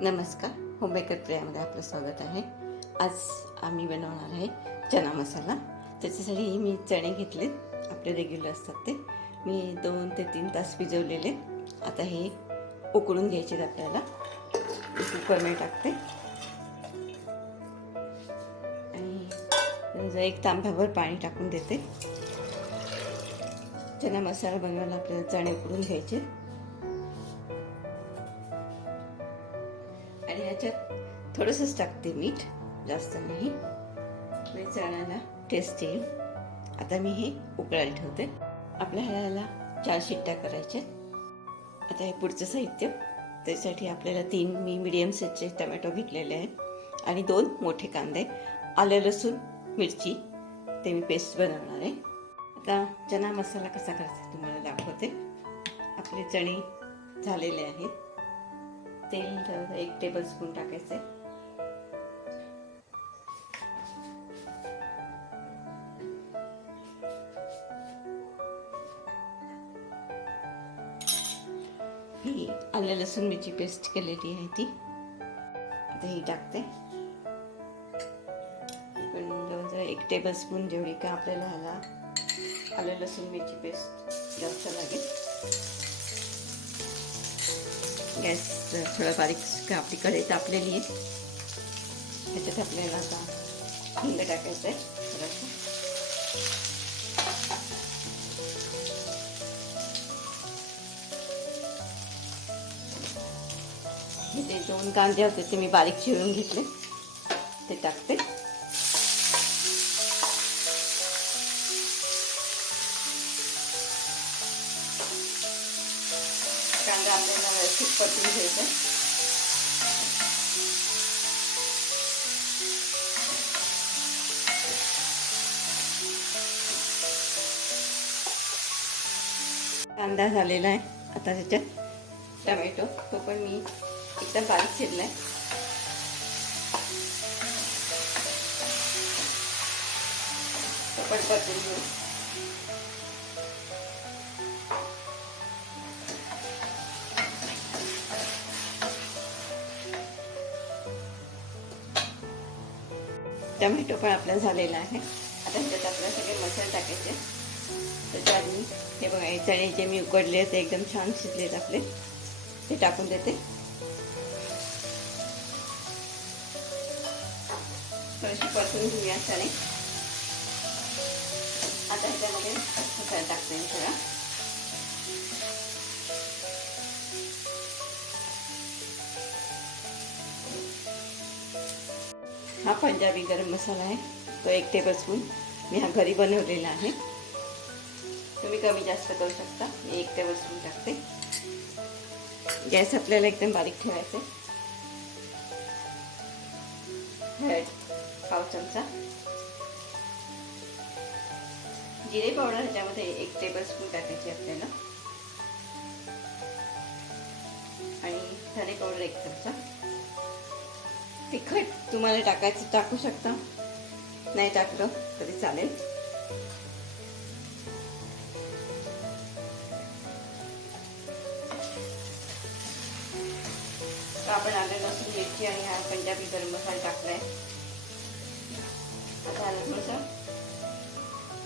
नमस्कार होममेकर प्रियामध्ये आपलं स्वागत आहे. आज आम्ही बनवणार आहे चना मसाला. त्याच्यासाठी मी चणे घेतले आपले रेग्युलर असतात ते. मी दोन ते तीन तास भिजवलेले. आता हे उकळून घ्यायचे आपल्याला. कुकरमध्ये टाकते. आणि एक तांब्याभर पाणी टाकून देते. चना मसाला बनवायला आपल्याला चणे उकळून घ्यायचे. आणि ह्याच्यात थोडंसंच टाकते मीठ जास्त नाही. म्हणजे चण्याला टेस्ट येईल. आता मी हे उकळायला ठेवते. आपल्या ह्याला चार शिट्ट्या करायच्या आता हे पुढचं साहित्य. त्यासाठी आपल्याला तीन मी मिडियम साईजचे टमॅटो घेतलेले आहेत. आणि दोन मोठे कांदे आलं लसूण मिरची. ते मी पेस्ट बनवणार आहे. आता चना मसाला कसा करायचा तुम्हाला दाखवते. आपले चणे झालेले आहेत. तेल एक टेबल स्पून टाकायचे ही आल्या लसूण मिरची पेस्ट केलेली आहे ती. आता ही टाकते. पण जवळजवळ एक टेबल स्पून जेवढी का आपल्याला ह्याला आलं लसूण मिरची पेस्ट जास्त गॅस थोडा बारीक आपली कढई तापलेली आहे त्याच्यात आपल्याला आता हिंग टाकायचं आहे दोन कांदे होते ते मी बारीक चिरून घेतले. ते टाकते. कांदा आपल्याला व्यवस्थित परतून घ्यायचा कांदा झालेला आहे. आता त्याच्यात टमॅटो तो पण मी एकदम बारीक आहे तो पण परतून घेऊ. टमॅटो पण आपला झालेला आहे. आता ह्याच्यात आपल्याला सगळे मसाले टाकायचे. त्याच्या आधी हे बघा हे चणे जे मी उकडले ते एकदम छान शिजलेत आपले. ते टाकून देते. थोडीशी परतून घेऊया चणे. आता ह्याच्यामध्ये मसाला टाकते थोडा हा पंजाबी गरम मसाला आहे. तो एक टेबलस्पून मी हा घरी बनवलेला आहे. तुम्ही कमी जास्त करू शकता. मी एक टेबलस्पून टाकते. गॅस आपल्याला एकदम बारीक ठेवायचे हळद पाव चमचा. जिरे पावडर ह्याच्यामध्ये एक टेबलस्पून टाकायची आपल्याला. आणि धने पावडर एक चमचा. तिखट? तुम्हाला टाकायचं टाकू शकता? नाही टाकलं तरी चालेल. आपण आले लसूण मिरची आणि हा पंजाबी गरम मसाला टाकलाय. आता आलं थोडंसं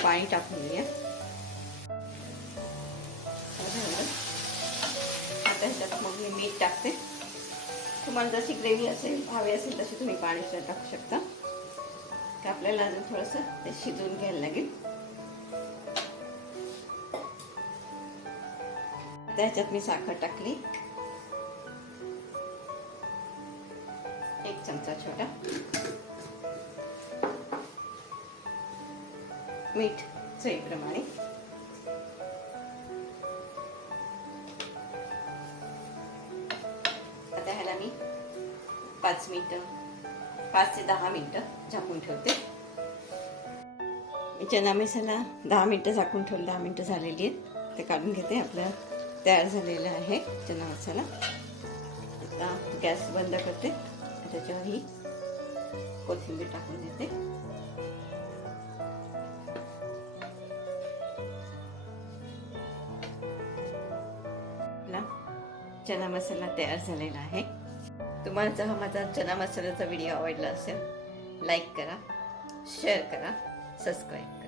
पाणी टाकून घेऊया. आता ह्याच्यात मग मी मीठ टाकते. तुम्हाला जशी ग्रेव्ही असेल हवी असेल तशी तुम्ही पाणी सुद्धा टाकू शकता. का आपल्याला अजून थोडंसं ते शिजवून घ्यायला लागेल. त्याच्यात मी साखर टाकली. एक चमचा छोटा. मीठ चवीप्रमाणे. पाच मिनटं पाच ते दहा मिनटं झाकून ठेवते. मी चना मसाला दहा मिनटं झाकून ठेवलं दहा मिनटं झालेली आहेत. ते काढून घेते आपलं तयार झालेलं आहे चना मसाला. आता गॅस बंद करते त्याच्यावर ही कोथिंबीर टाकून देते. चना मसाला तयार झालेला आहे. तुम्हाला हा माझा चना मसाल्याचा व्हिडिओ आवडला असेल लाईक करा शेअर करा सबस्क्राईब